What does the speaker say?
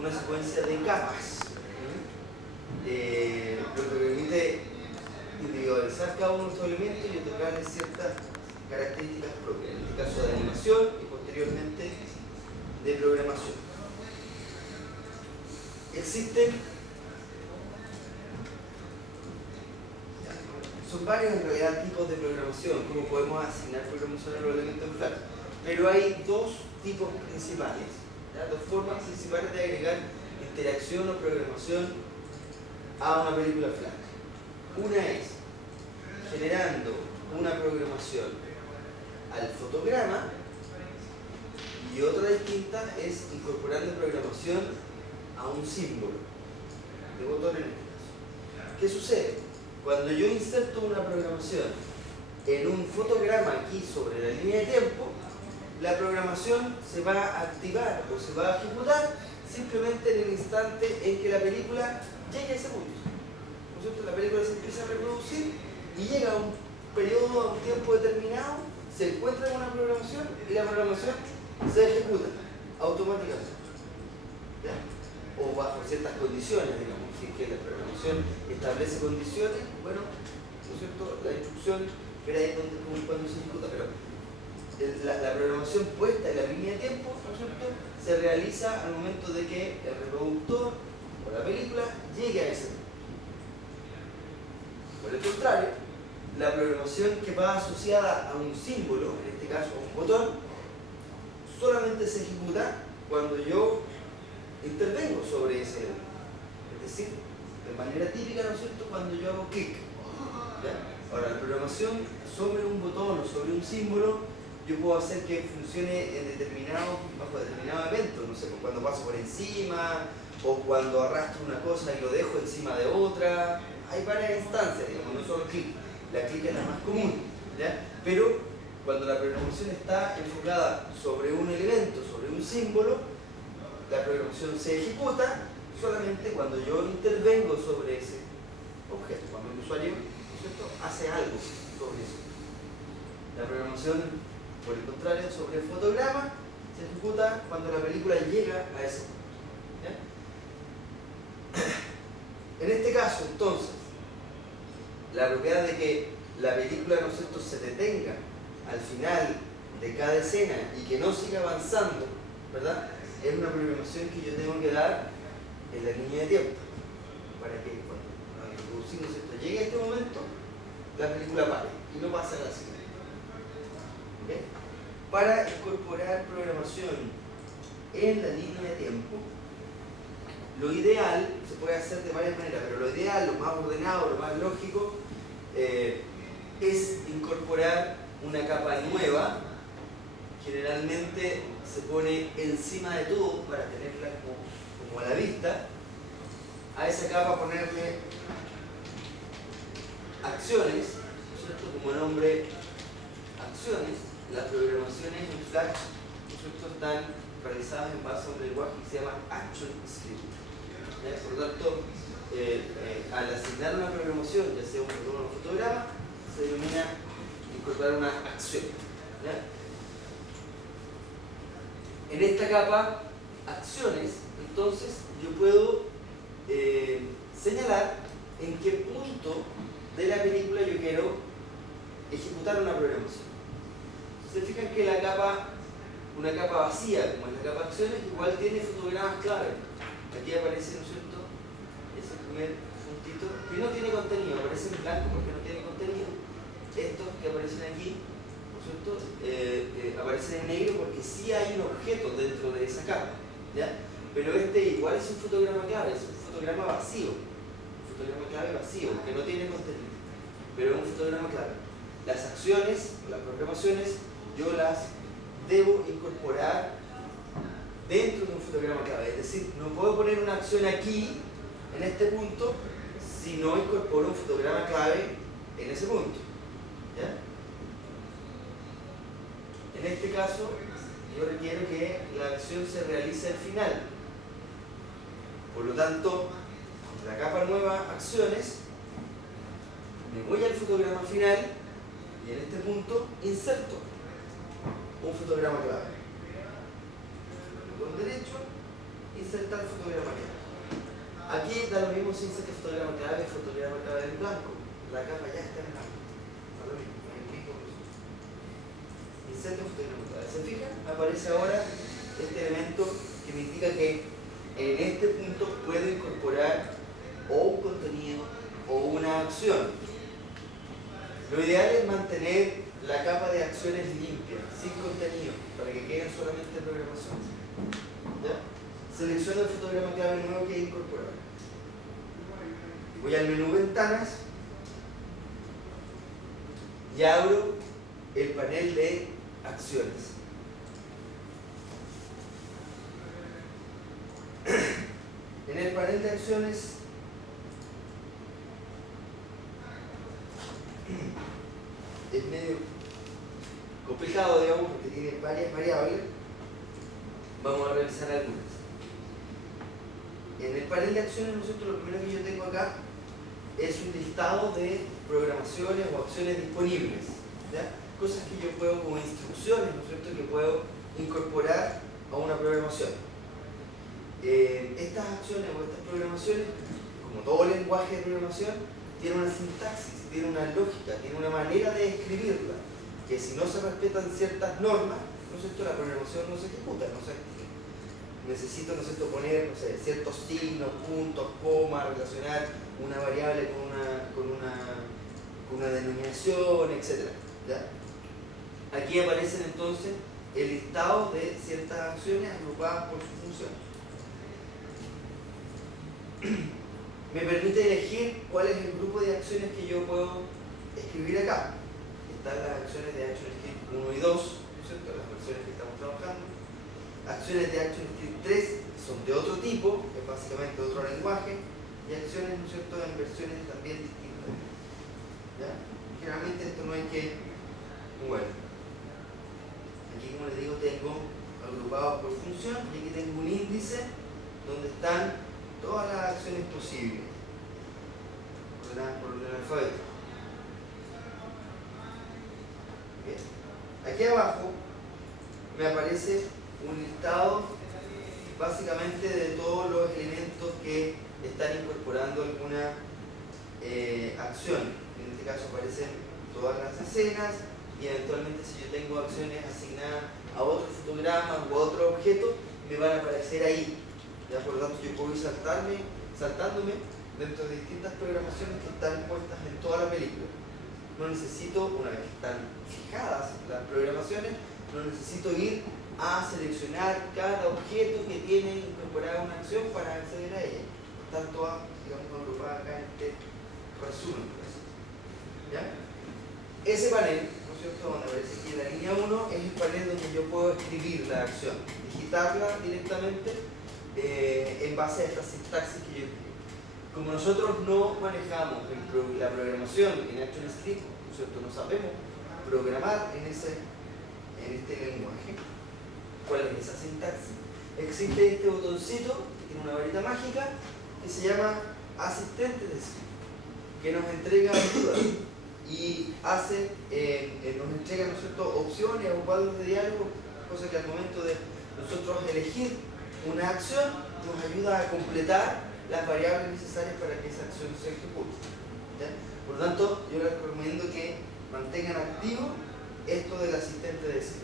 una secuencia de capas, lo que permite individualizar cada uno de estos elementos y otorgarles ciertas características propias, en este caso de animación y posteriormente de programación. Son varios en realidad tipos de programación, como podemos asignar programación a los elementos en Flash, pero hay dos tipos principales, dos formas principales de agregar interacción o programación a una película Flash. Una es generando una programación al fotograma y otra distinta es incorporando programación a un símbolo de botón en este caso. ¿Qué sucede? Cuando yo inserto una programación en un fotograma aquí sobre la línea de tiempo, la programación se va a activar o se va a ejecutar simplemente en el instante en que la película llegue a ese punto. ¿No es cierto? La película se empieza a reproducir y llega a un periodo, a un tiempo determinado, se encuentra con una programación y la programación se ejecuta automáticamente. ¿Ya? O bajo ciertas condiciones, digamos, si es que la programación establece condiciones, bueno, ¿no es cierto? La instrucción, pero ahí es cuando se ejecuta, pero la programación puesta en la línea de tiempo, ¿no es cierto?, se realiza al momento de que el reproductor o la película llegue a ese punto. Por el contrario, la programación que va asociada a un símbolo, en este caso a un botón, solamente se ejecuta cuando yo intervengo sobre ese elemento. Es decir, de manera típica, ¿no es cierto?, cuando yo hago clic. Ahora, la programación sobre un botón o sobre un símbolo, yo puedo hacer que funcione bajo determinado evento, no sé, cuando paso por encima, o cuando arrastro una cosa y lo dejo encima de otra. Hay varias instancias, digamos, no solo clic. La clic es la más común, ¿ya? Pero cuando la programación está enfocada sobre un elemento, sobre un símbolo, la programación se ejecuta solamente cuando yo intervengo sobre ese objeto, cuando el usuario, ¿no es cierto?, hace algo sobre eso. La programación, por el contrario, sobre el fotograma se ejecuta cuando la película llega a ese punto. ¿Ya? En este caso, entonces, la propiedad de que la película, ¿no es cierto?, se detenga al final de cada escena y que no siga avanzando, ¿verdad?, es una programación que yo tengo que dar en la línea de tiempo para que cuando reproducimos esto llegue a este momento, la película pare y no pasa a la siguiente. ¿Okay? Para incorporar programación en la línea de tiempo, lo ideal, se puede hacer de varias maneras, pero lo ideal, lo más ordenado, lo más lógico, es incorporar una capa nueva. Generalmente se pone encima de todo para tenerla como a la vista. A esa capa ponerle acciones, ¿no es cierto?, como nombre acciones. Las programaciones en Flash, ¿no es cierto?, están realizadas en base a un lenguaje que se llama ActionScript. Por lo tanto, al asignar una programación, ya sea un fotograma, se denomina incorporar una acción. ¿Ya? En esta capa, acciones, entonces yo puedo señalar en qué punto de la película yo quiero ejecutar una programación. Se fijan que la capa, una capa vacía, como es la capa acciones, igual tiene fotogramas clave. Aquí aparece, ¿no es cierto?, ese primer puntito que no tiene contenido, aparece en blanco porque no tiene contenido. Estos que aparecen aquí, ¿no es cierto?, aparecen en negro porque sí hay un objeto dentro de esa capa, ¿ya? Pero este igual es un fotograma clave, es un fotograma vacío, un fotograma clave vacío, que no tiene contenido, pero es un fotograma clave. Las acciones, las programaciones, yo las debo incorporar dentro de un fotograma clave, es decir, no puedo poner una acción aquí, en este punto, si no incorporo un fotograma clave en ese punto, ¿ya? En este caso, yo requiero que la acción se realice al final. Por lo tanto, la capa nueva, acciones, me voy al fotograma final y en este punto inserto un fotograma clave. Botón derecho, insertar fotograma clave. Aquí da lo mismo si inserta fotograma clave en blanco. La capa ya está en blanco. Da lo mismo, no hay mismo proceso. Inserta fotograma clave. ¿Se fijan? Aparece ahora este elemento que me indica que en este punto puedo incorporar o un contenido o una acción. Lo ideal es mantener la capa de acciones limpia, sin contenido, para que queden solamente programación. ¿Ya? Selecciono el fotograma clave nuevo que he incorporado. Voy al menú Ventanas y abro el panel de acciones. En el panel de acciones es medio complicado, digamos, porque tiene varias variables. Vamos a revisar algunas. En el panel de acciones, nosotros lo primero que yo tengo acá es un listado de programaciones o acciones disponibles, ¿ya? Cosas que yo puedo, como instrucciones, ¿no es cierto?, que puedo incorporar a una programación. Estas acciones o estas programaciones, como todo lenguaje de programación, tiene una sintaxis, tiene una lógica, tiene una manera de escribirla, que si no se respetan ciertas normas, ¿no es cierto?, la programación no se ejecuta, no se ejecuta. Necesito, ¿no es cierto?, poner, no sé, ciertos signos, puntos, comas, relacionar una variable con una denominación, etc. ¿Ya? Aquí aparecen entonces el listado de ciertas acciones agrupadas por su función. Me permite elegir cuál es el grupo de acciones que yo puedo escribir acá. Están las acciones de ActionScript 1 y 2, ¿no es cierto?, las versiones que estamos trabajando. Acciones de ActionScript 3 son de otro tipo, es básicamente otro lenguaje, y acciones, ¿no es cierto?, en versiones también distintas. ¿Ya? Generalmente esto no hay que... Bueno, aquí, como les digo, tengo agrupados por función, y aquí tengo un índice donde están todas las acciones posibles, ordenadas por orden alfabético. ¿Bien? Aquí abajo me aparece un listado básicamente de todos los elementos que están incorporando alguna acción. En este caso aparecen todas las escenas y eventualmente si yo tengo acciones asignadas a otros fotogramas o a otro objeto, me van a aparecer ahí. ¿Ya? Por lo tanto, yo puedo ir saltándome dentro de distintas programaciones que están puestas en toda la película. No necesito, una vez que están fijadas las programaciones, no necesito ir a seleccionar cada objeto que tiene incorporada una acción para acceder a ella. Están todas, digamos, agrupadas acá en este resumen. ¿Ya? Ese panel, ¿no es cierto?, donde aparece aquí en la línea 1, es el panel donde yo puedo escribir la acción, digitarla directamente en base a esta sintaxis que yo escribo. Como nosotros no manejamos la programación en ActionScript, ¿no es cierto?, no sabemos programar en este lenguaje, ¿cuál es esa sintaxis? Existe este botoncito que tiene una varita mágica que se llama asistente de script, que nos entrega ayuda y nos entrega, ¿no es cierto?, opciones o cuadros de diálogo, cosa que al momento de nosotros elegir una acción nos ayuda a completar las variables necesarias para que esa acción se ejecute. ¿Ya? Por lo tanto, yo les recomiendo que mantengan activo esto del asistente de script.